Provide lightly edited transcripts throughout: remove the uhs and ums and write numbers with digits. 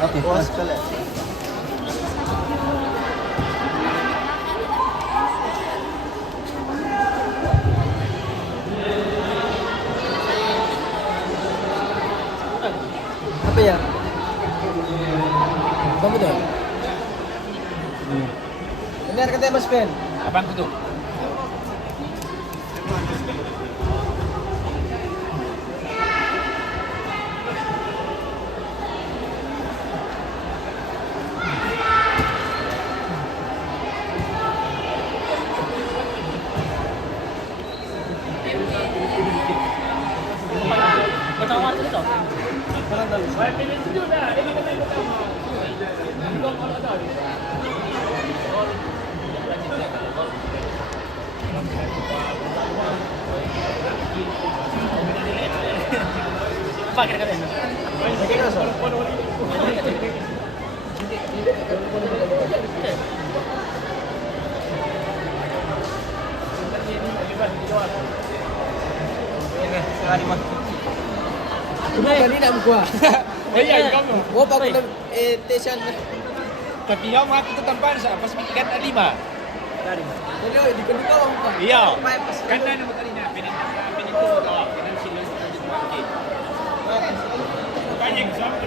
Oke. Puas sekali. Apa ya? Kamu tuh? Benar katanya Mas Ben. Abang tuh. Apa kira-kira? Cuma kali nak buka. Iya, kamu. Oh, pak kita station. Tapi kamu aku tetap pansa, pas kan ada 5. Dari. Jadi di kedua kamu buka. Iya. Pas Kan ada nama tadinya, penin itu tahu, penin sini lagi. Banyak sama.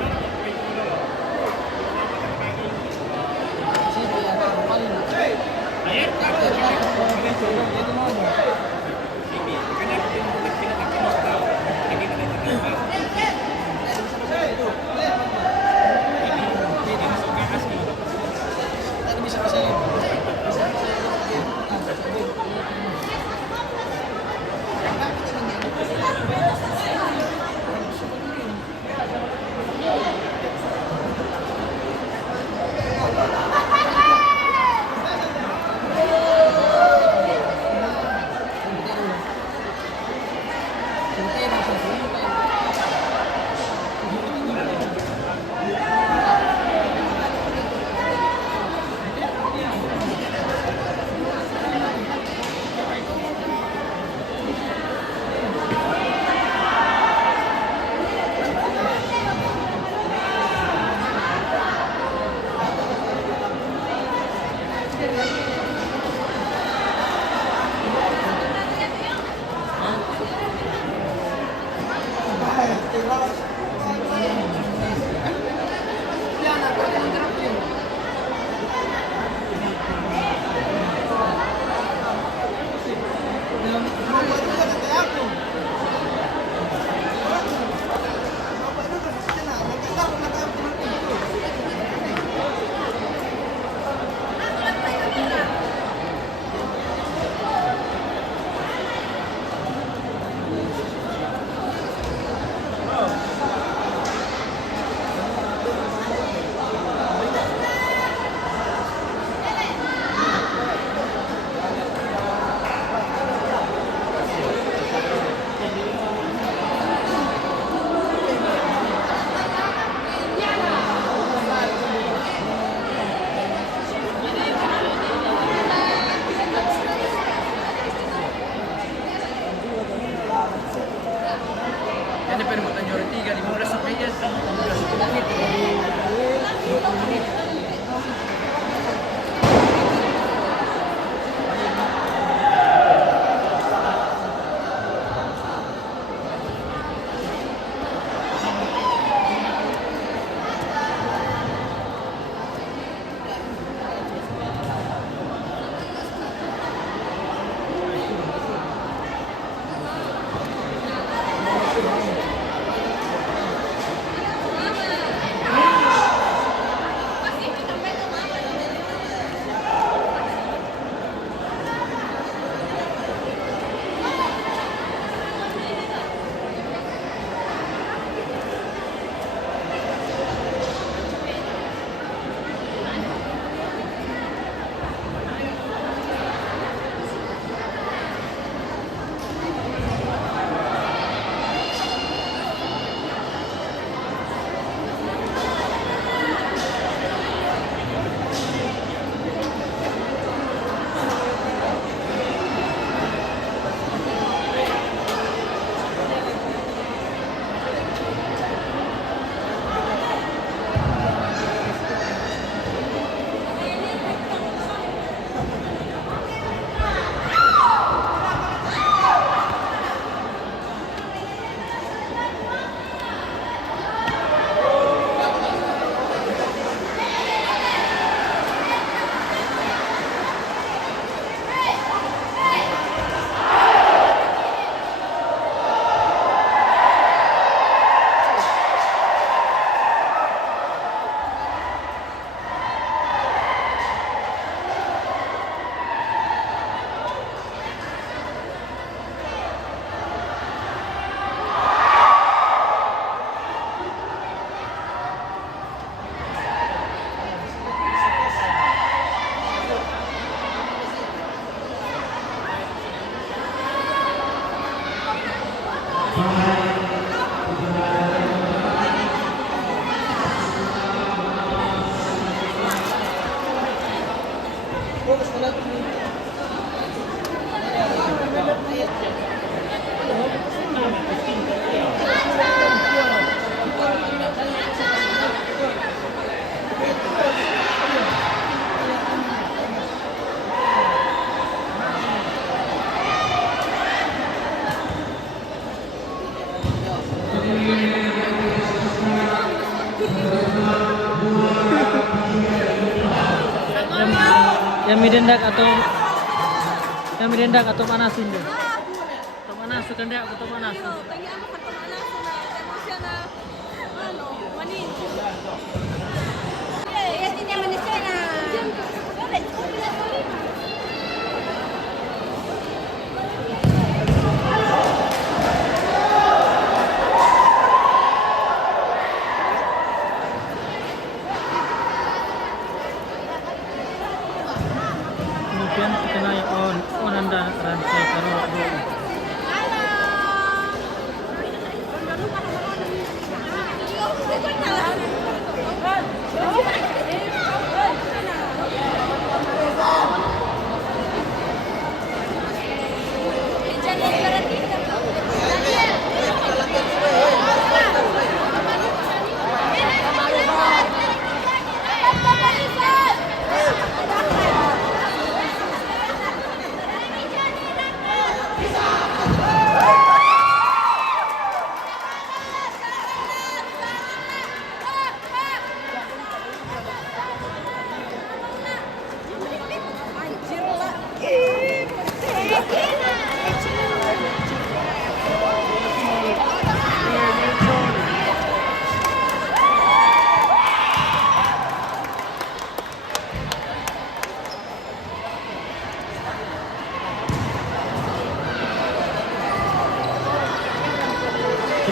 Yang midendak atau panasin deh. Atau panas kendak atau panas. Kemudian kita naik Anda rantai karo dulu.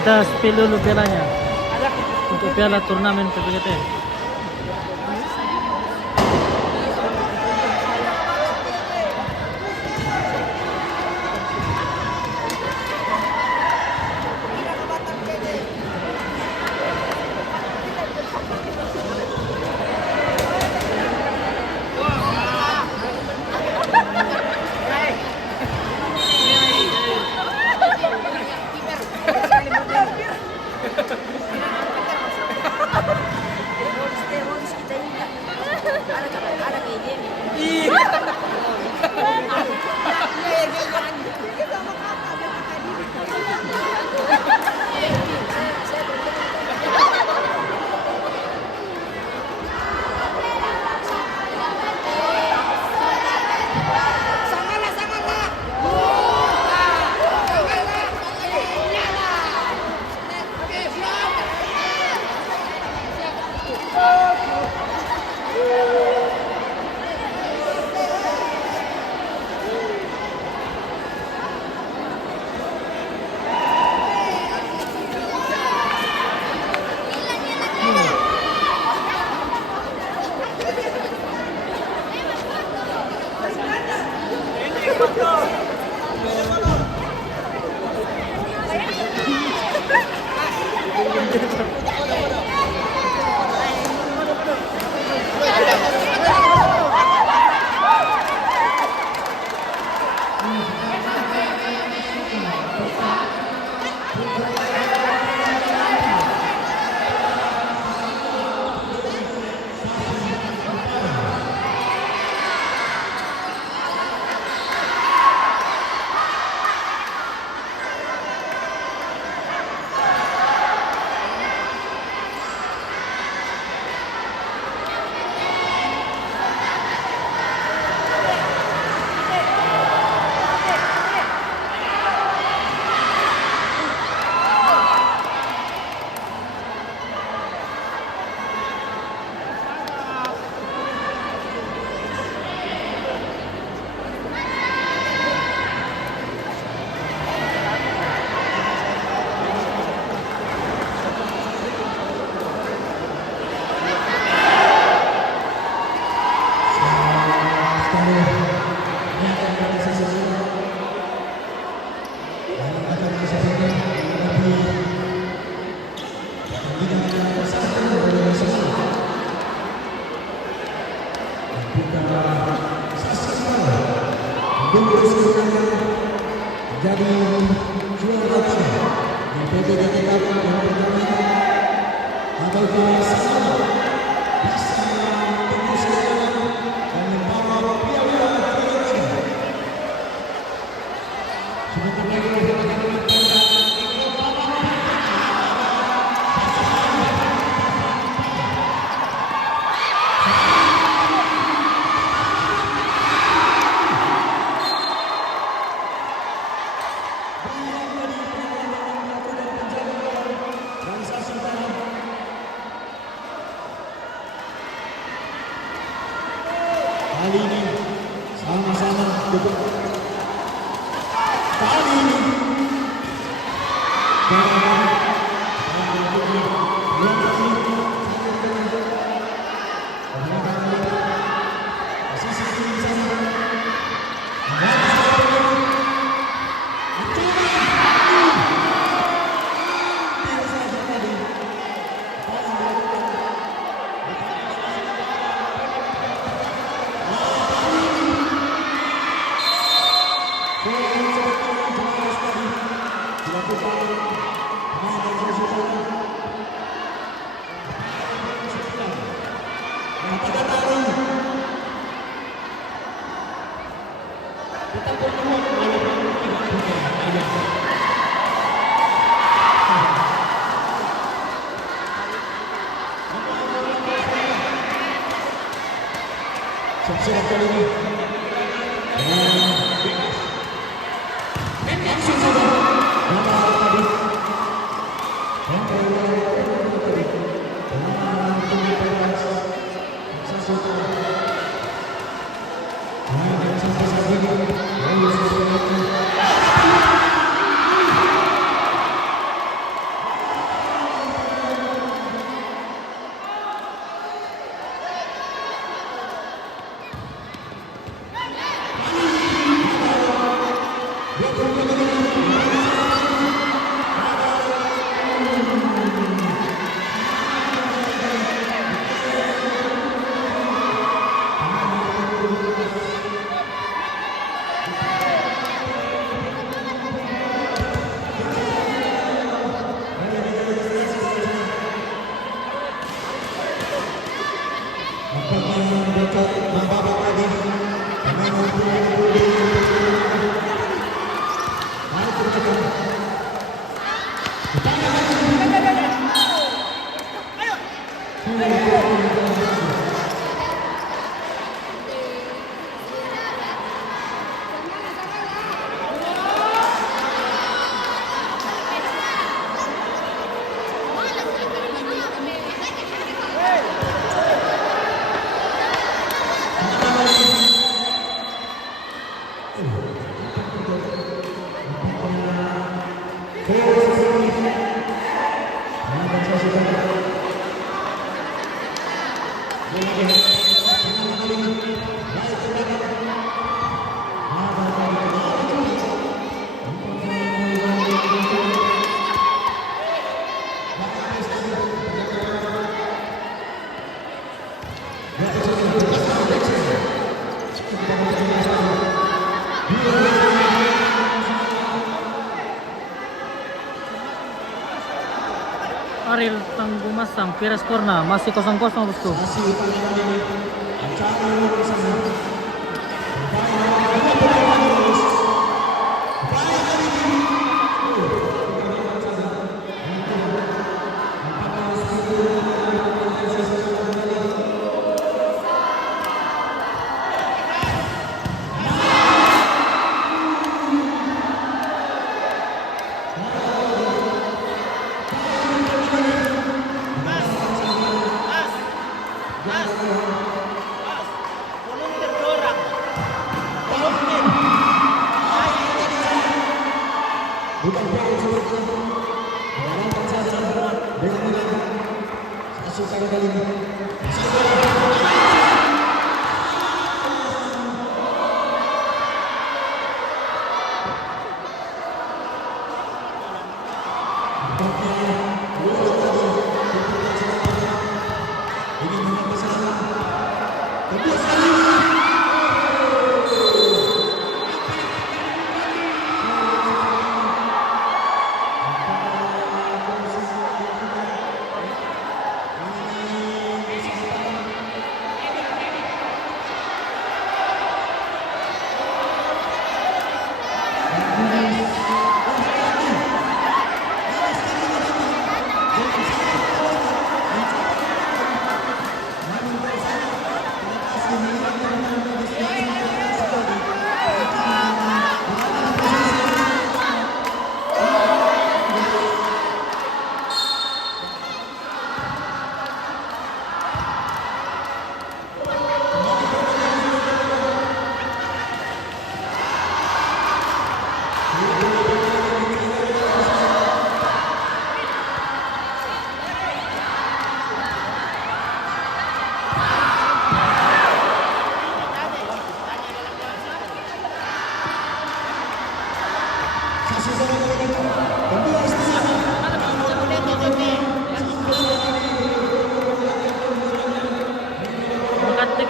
Kita spill dulu pialanya untuk piala turnamen PPGT. Jadi juara pada di PPGT Cup yang pertama apabila sama bisa meneruskan dan membawa piala PPGT. Kali ini sama-sama duduk. Kali ini siap kali ini. Langsung saja. Nama tadi. Ariel Tangguh Masang, Pires Corna, masih 0-0 bosku. Masih upayakan ini. Acara di sana. Bukan jauh sebetulnya. Mengandalkan saja dengan menang. Satu kali ini.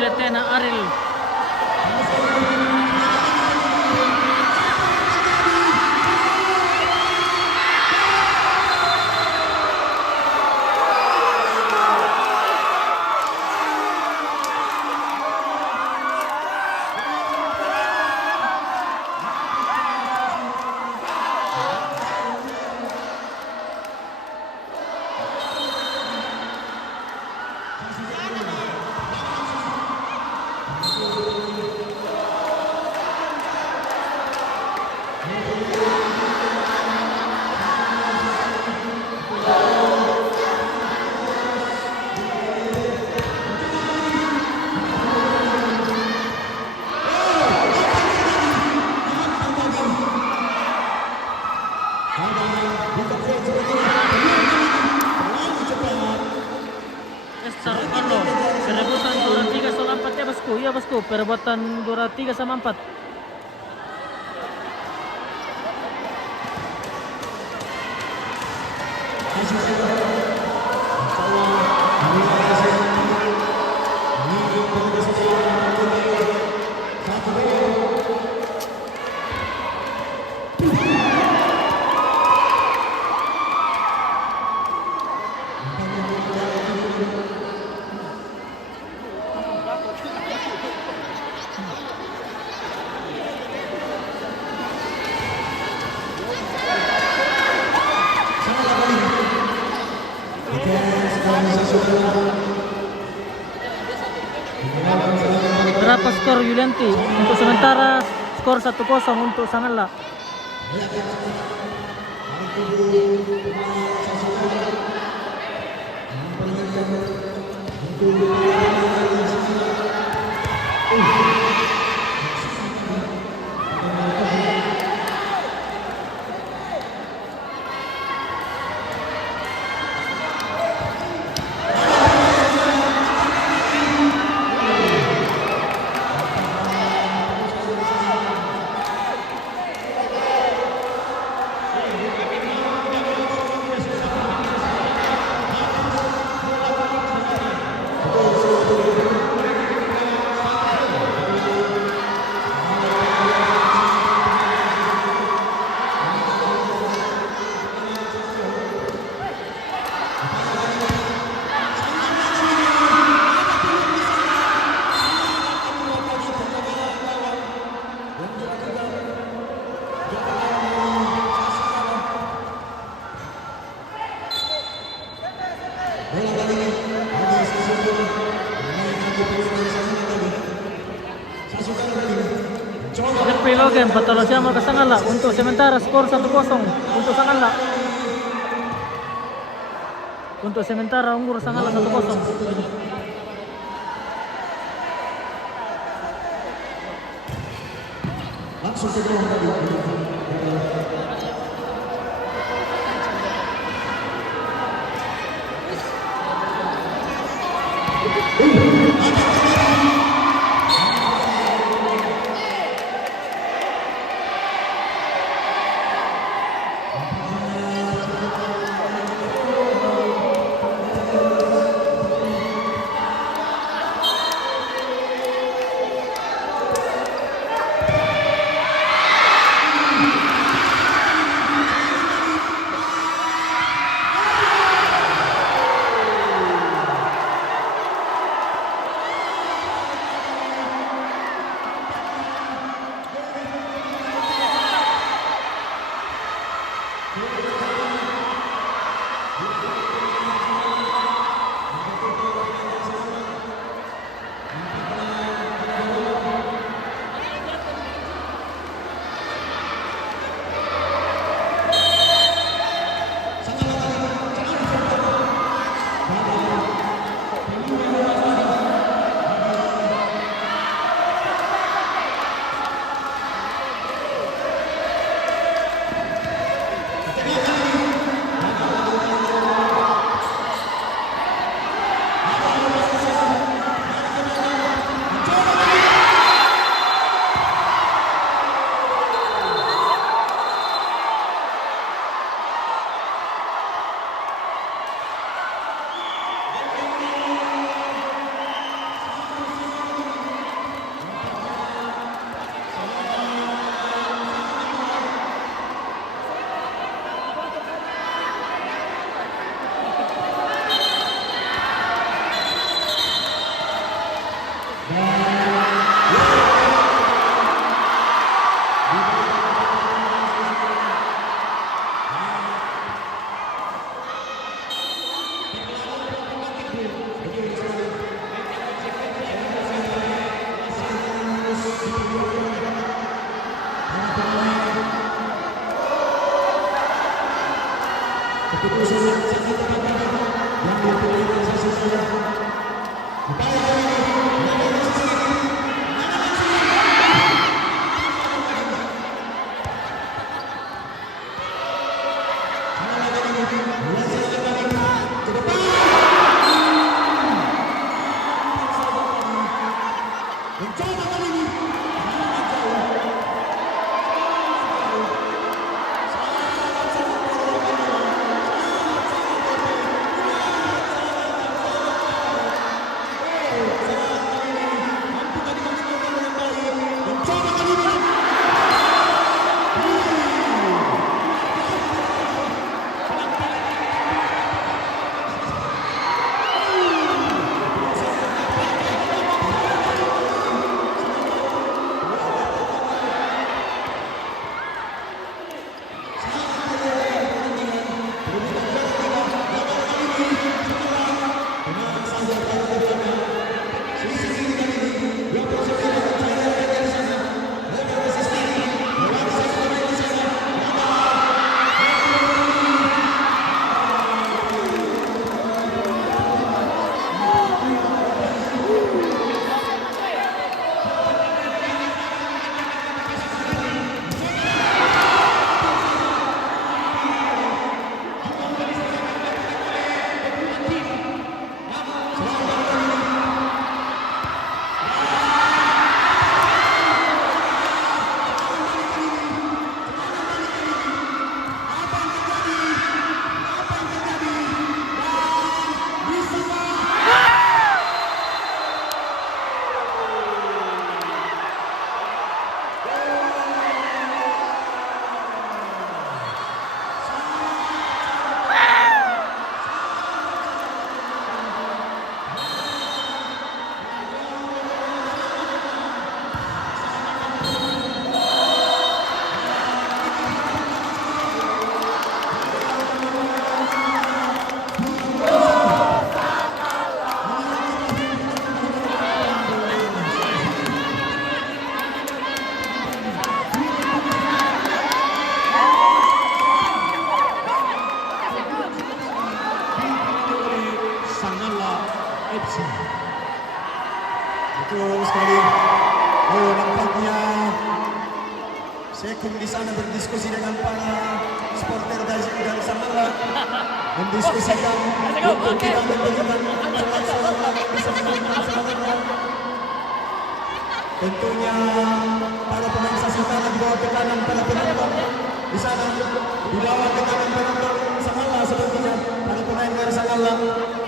Gretena Aril. Sarung Carlo, perebutan dura 3 sama 4 ya bosku, iya bosku, perebutan dura 3 sama 4. Berapa skor Yulianti? Untuk sementara skor 1-0 untuk Sangala. Epilogen Batalosyama ke Sangala untuk sementara skor 1-0 untuk Sangala. Untuk sementara unggul Sangala 1-0. Langsung ke bawah tadi. Betul sekali. Oh, nampaknya Sekung di sana berdiskusi dengan para supporter dari Samala, mendiskusikan untuk kita memberikan seorang bisa menangkan Samala. Tentunya para pemain Sasutara di bawah tekanan para penonton di sana, di bawah tekanan penonton Samala sepertinya para pemain dari Samala.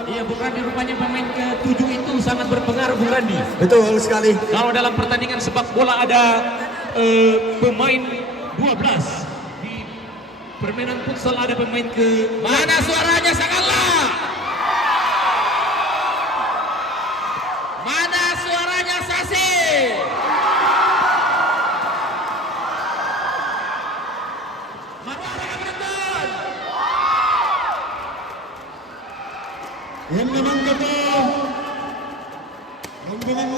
Iya, Bung Randi, rupanya pemain ke-7 itu sangat berpengaruh, Bung Randi. Betul sekali. Kalau dalam pertandingan sepak bola ada pemain 12, di permainan futsal ada pemain ke... Mana suaranya Sangala? Mana suaranya Sasi? Yang memang kata rombongan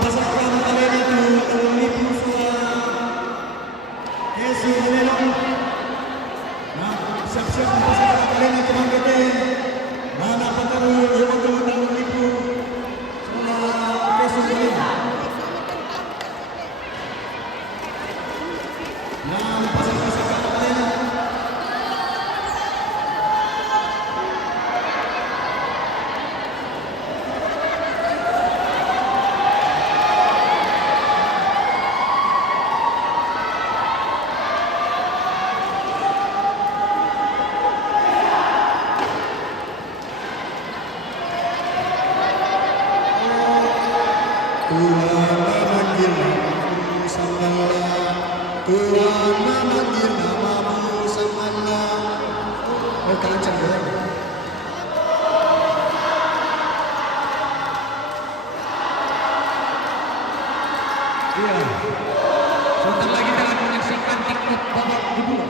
pasarkan kalian itu lipu suara Yesus Melong. Nah, siap-siap pasarkan kalian itu mangkete. Mana pataru yang mau lipu suara Yesus Melong. Nah, pasarkan kalian. Tuhan memanggil namamu Samala, Tuhan memanggil namamu Samala. Oh, kencang ya. Iya. Sebentar lagi kita akan menyaksikan tiktok babak kedua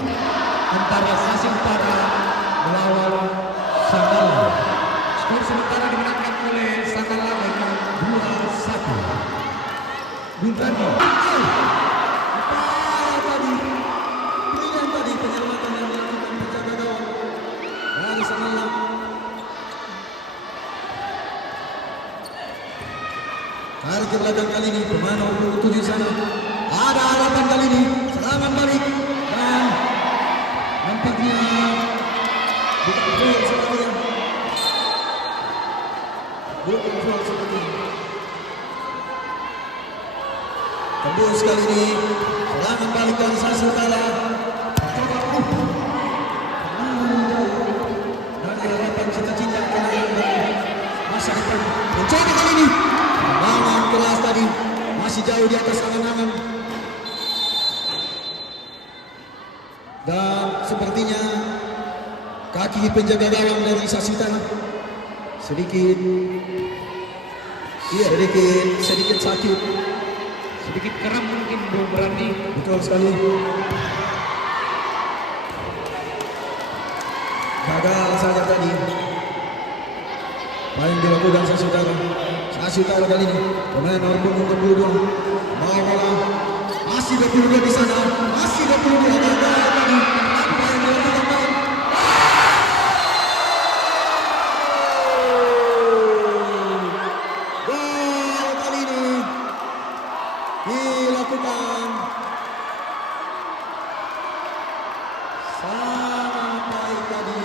antara Sasi Utara melawan Sangala. Skor sementara dimenangkan oleh Sangala dengan 2-1. Bung Randi. Tadi penyelamatan yang dilakukan penjaga gawang dari Samala. Tarik ke belakang kali ini pemain nomor 7 sana. Ada harapan kali ini. Serangan balik dan nampaknya bukan gol sepertinya. Bukan gol sepertinya. Tembus kali ini. Serangan balik dari Sasutara. Dari harapan cita-cita kalian dari masa depan. Mencoba kali ini. Serangan keras tadi. Masih jauh di atas angan-angan. Dan sepertinya kaki penjaga gawang dari Sasutara sedikit sakit. Sedikit kram mungkin Bung Randi. Betul sekali. Gagal saja tadi. Main dilakukan Sasutara kali ini. Pemain nomor 22. Bawa masih 22 di sana. Masih 22. Gagal tadi. Apa yang dilakukan main? Gol kali ini dilakukan sangat baik tadi.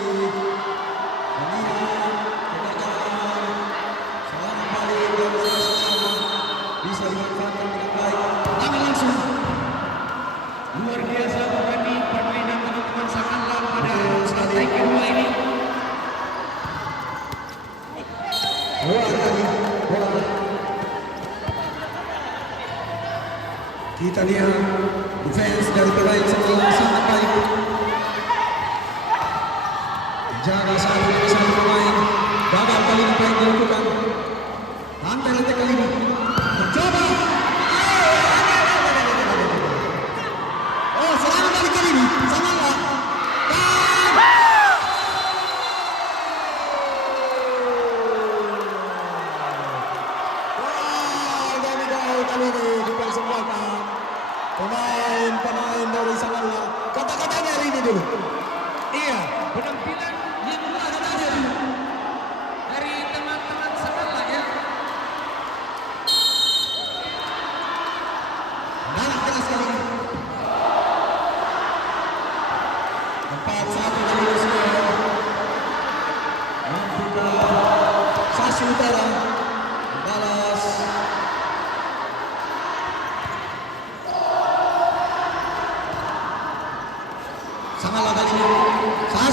Melihat kegagalan serangan balik dari Sasutara bisa dimanfaatkan dengan baik. Tangan langsung. Luar biasa Bung Randi permainan teman-teman Sangala pada sekali. leg kedua ini. Keluar lagi bola. Kita lihat defense dari pemain Samala sangat baik. Jaga satu pemain. Gagal kali ini apa yang dilakukan. Tampil letak kali ini. Mencoba. Oh, serangan balik kali ini. Samala. Dan gol kali ini dipersembahkan pemain dari Samala. Kata-katanya hari ini dulu. Iya, penampilan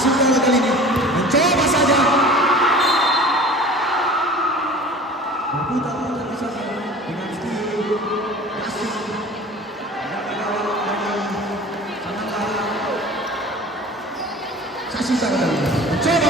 Masih Utara kali ini mencoba saja. Berputar-putar di sana dengan skill kasih. Masih Utara kali ini mencoba.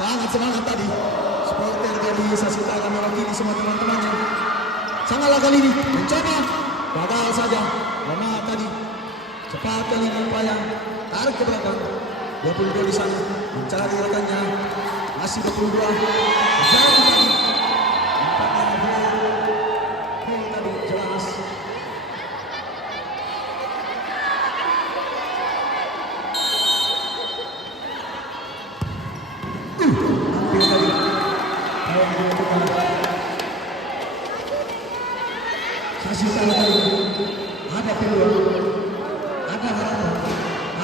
Sangat semangat tadi supporter dari Sasi Utara mewakili semua teman-temannya. Sangatlah kali ini mencoba, gagal saja. Lemah tadi, cepat kali ini upaya tarik ke belakang. 22 di sana mencari rekannya, masih 22. Jauh tadi, nampaknya gol tadi jelas. Sasi Utara tadi ada peluang, ada harapan,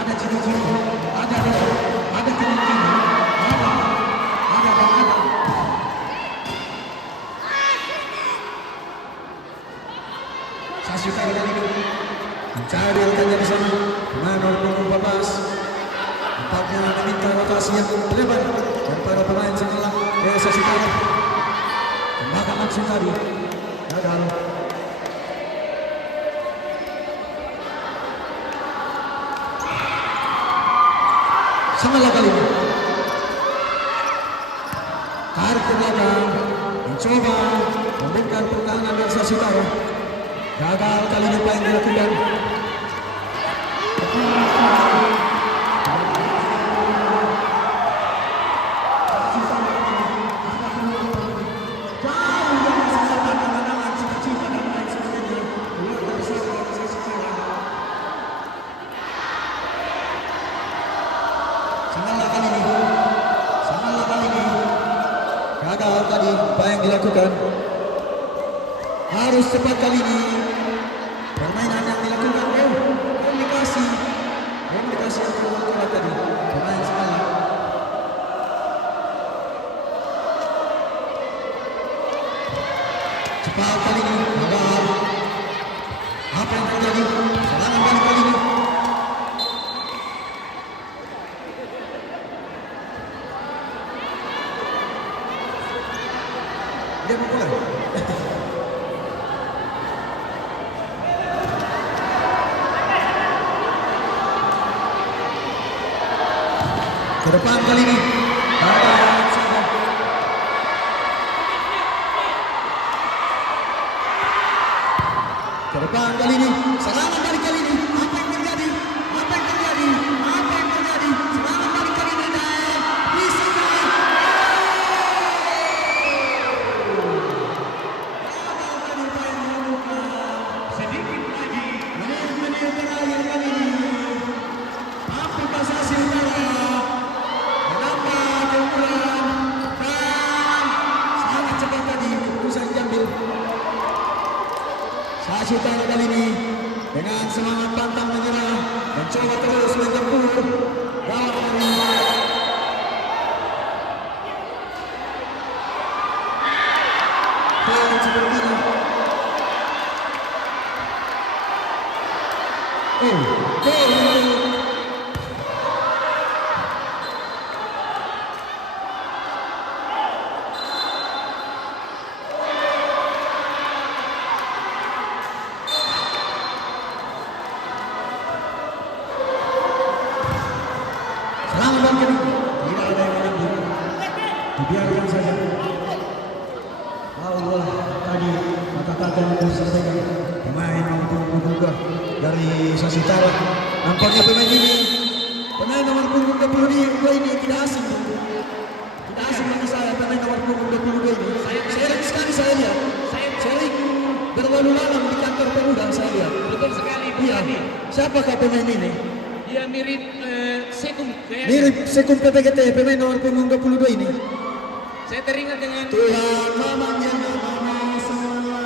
ada cita-cita, ada doa, ada kemungkinan, ada. Sasi Utara tadi mencari rekannya di sana, pemain nomor 14. Nampaknya meminta rotasi yang lebar dan para pemain setelah Sasi Utara. Tembakan langsung tadi gagal. Sangatlah kali ini. Tarik ke belakang, mencoba memberikan pertahanan yang Sasitaro. Gagal kali ini apa yang dilakukan. Sangatlah kali ini. Gagal tadi apa yang dilakukan. Harus cepat kali ini. Permainan yang dilakukan komunikasi yang dilakukan tadi. Pemain salah. Cepat kali ini. Gagal. Apa yang terjadi? Serangan balik kali ini. Dia mau pulang. Ke depan kali ini. Ke depan kali ini. Serangan balik kali ini. Apa yang terjadi? Serangan balik kali ini dan bisa. Sedikit lagi. Menit-menit terakhir kali ini. Apakah Sasitaro menambah keunggulan dan sangat cepat tadi keputusan diambil. Sasitaro kali ini dengan semangat pantang menyerah mencoba terus menjemput gawang ini. Dan seperti ini. Serangan balik ini. Tidak ada yang menembus. Dibiarkan saja. Allah tadi kata-kata yang disampaikan pemain untuk menduga dari Sasitaro. Nampaknya pemain nomor punggung 22 ini tidak asing. Tidak asing bagi saya pemain nomor punggung 22 ini. Sering sekali saya lihat. Sering berlalu lalang di kantor pemuda saya lihat. Betul sekali, Bu Iya. Yani. Siapakah pemain ini? Dia mirip Sekum. kayaknya. Mirip Sekum PTGT pemain nomor punggung 22 ini. Saya teringat dengan Tuhan namanya nama semua.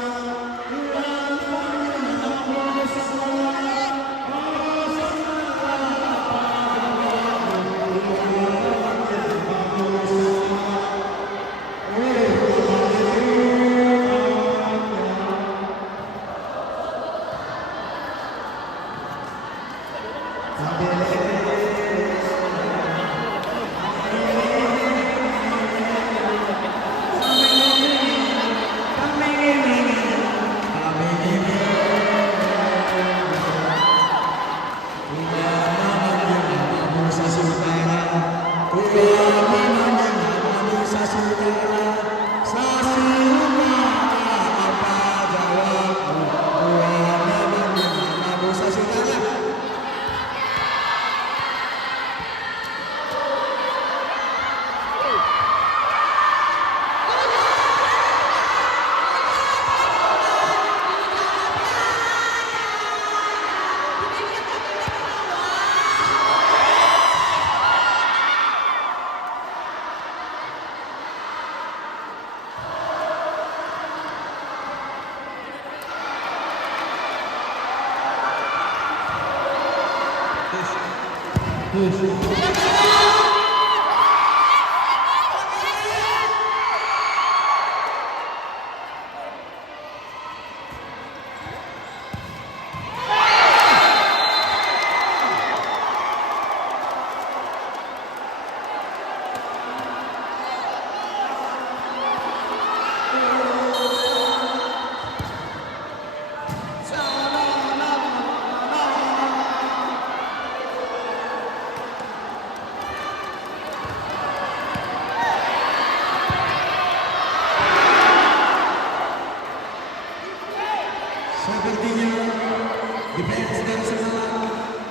defense dari Sangawa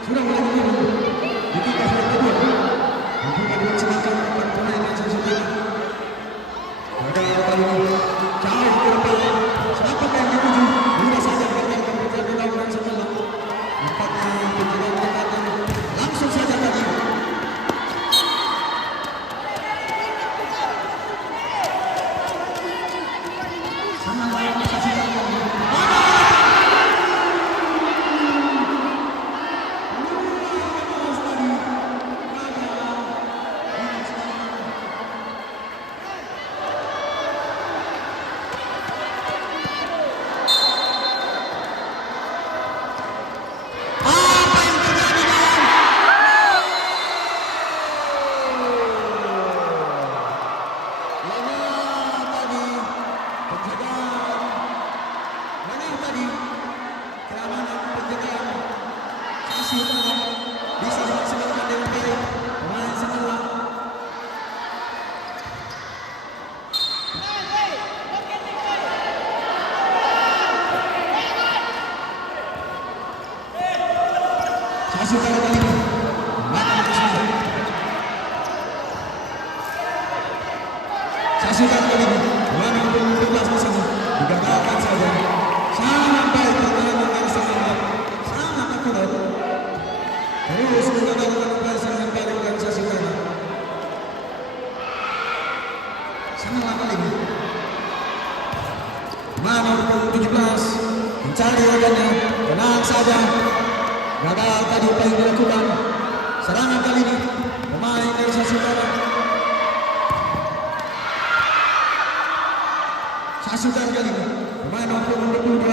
sudah mulai menurun. Di kick off yang kedua, membuka dua serangan empat pemain yang sesuai. Gagal kali ini jauh ke depan. Senapan yang dituju mudah saja gagal kemudian dilakukan Sangawa. Nampaknya penjagaan dekatan langsung saja tadi. Sangawa yang menyaksikan. Bisa dimaksimalkan dengan baik pemain Sangawa. Sasukan kali ini Sasukan kali ini mana untuk membelas bersama digagalkan saja. Sangat baik pertahanan dari Sangawa, sangat akurat. Terus menggunakan perasaan yang baik organisasi mereka. Sangawa kali ini nomor 17 mencari rekannya, tenang saja. Gagal tadi apa yang dilakukan. Serangan kali ini pemain dari Sasukara. Sasukan kali ini pemain nomor 22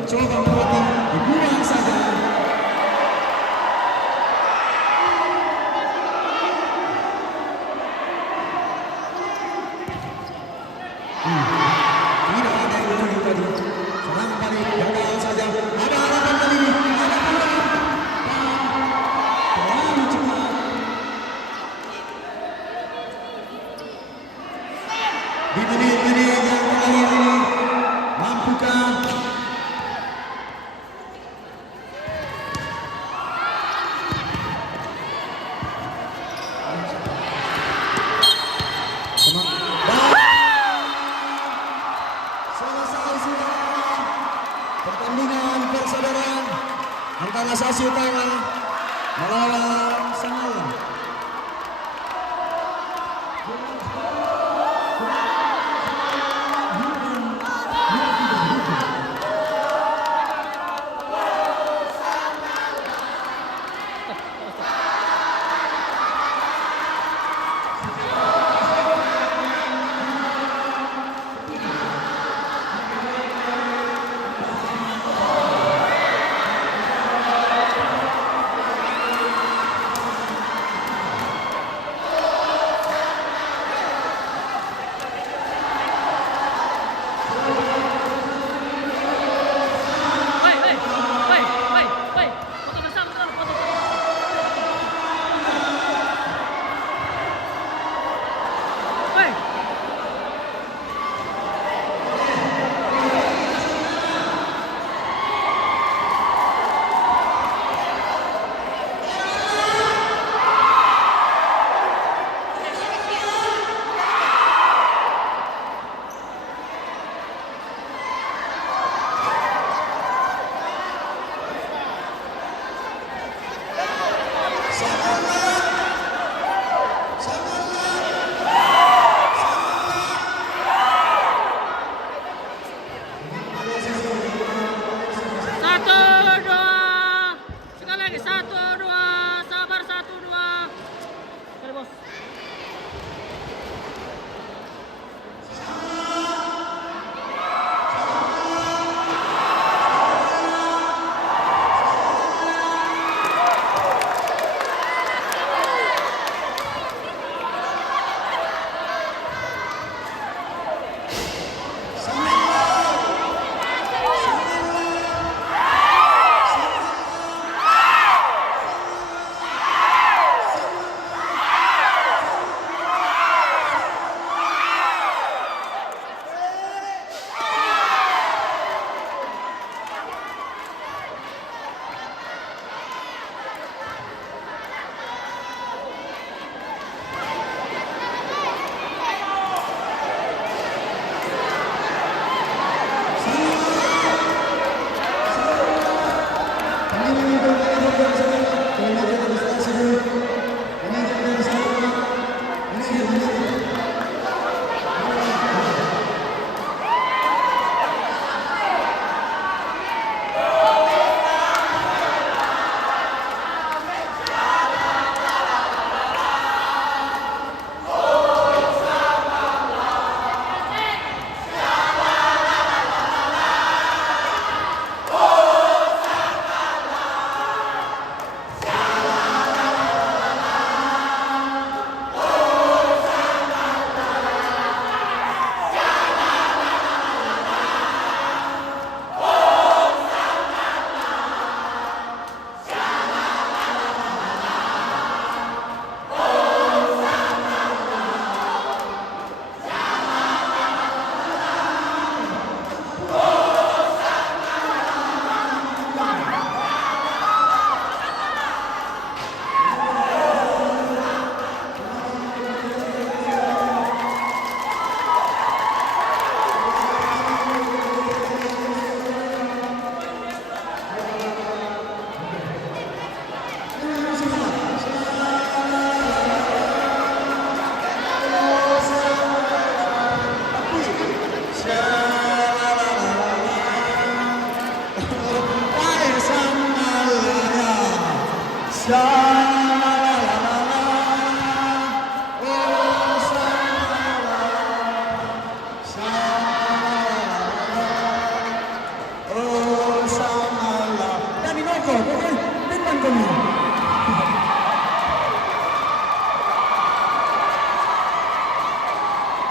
mencoba melewati, dibuang saja. Tidak ada yang menuju tadi. Serangan balik gagal saja. Ada harapan kali ini. Ada peluang. Terlalu cepat. Di menit-menit yang terakhir ini, mampukah selesai sudah pertandingan persaudaraan antara Sasukara melawan Sangawa.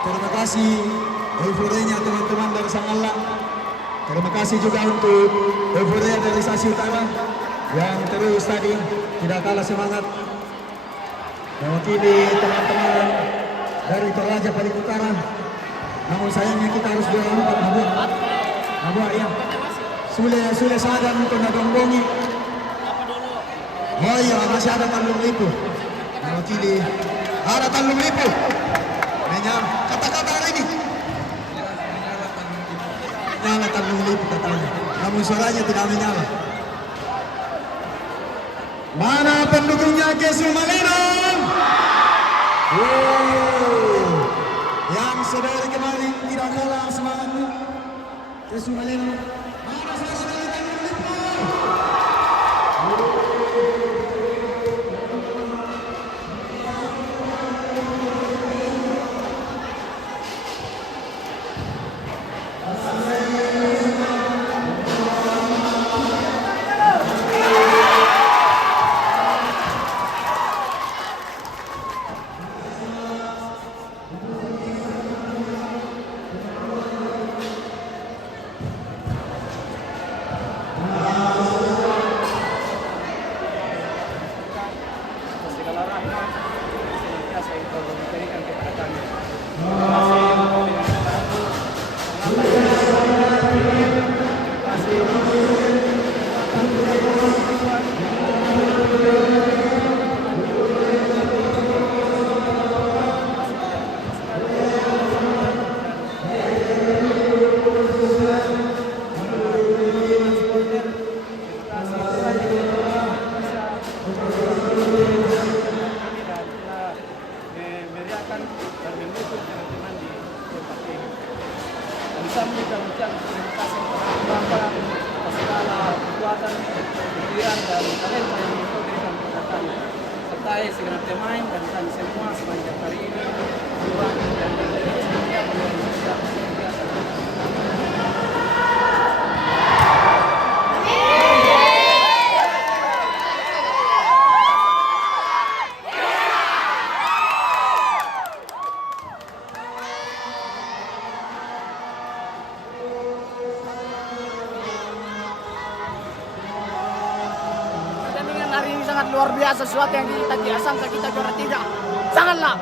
Terima kasih euforianya teman-teman dari Sangala. Terima kasih juga untuk euforia dari Stasi Utara yang terus tadi tidak kalah semangat mewakili teman-teman dari Toraja paling utara. Namun sayangnya kita harus berangkat Abua ya. Sule sadar untuk nagongongi. Oh iya, masih ada Tanjung Lipu mewakili. Ada Tanjung Lipu. Kata-kata hari ini menyala Tanjung Lipu katanya, namun suaranya tidak menyala. Mana pendukungnya Kesu Maleno? Yang sedari kemarin tidak kalah semangatnya Kesu Maleno. Mana suara dari Tanjung Lipu? Segera pemain dan kami semua sepanjang hari ini hari ini sangat luar biasa, sesuatu yang kita tidak sangka kita juara 3. Sangatlah.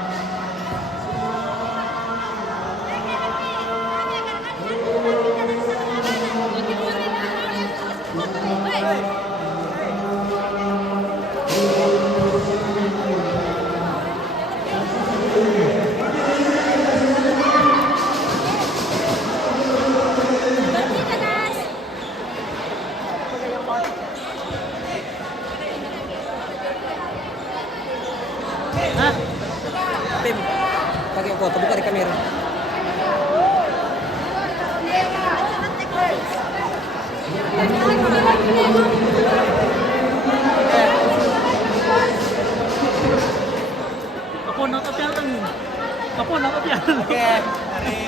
foto, buka di kamera. Kapon nakapiatan. Kapon nakapiatan. Oke, dari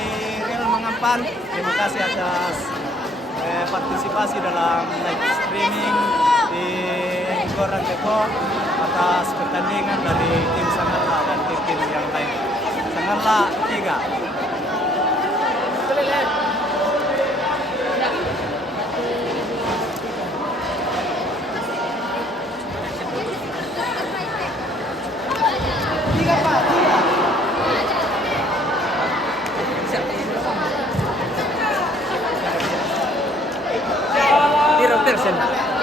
Real Mangampan, terima kasih atas partisipasi dalam live streaming di Goran Depok atas pertandingan dari tim Sangarla dan tim-tim yang lain. Sangarla 3. Zero persen.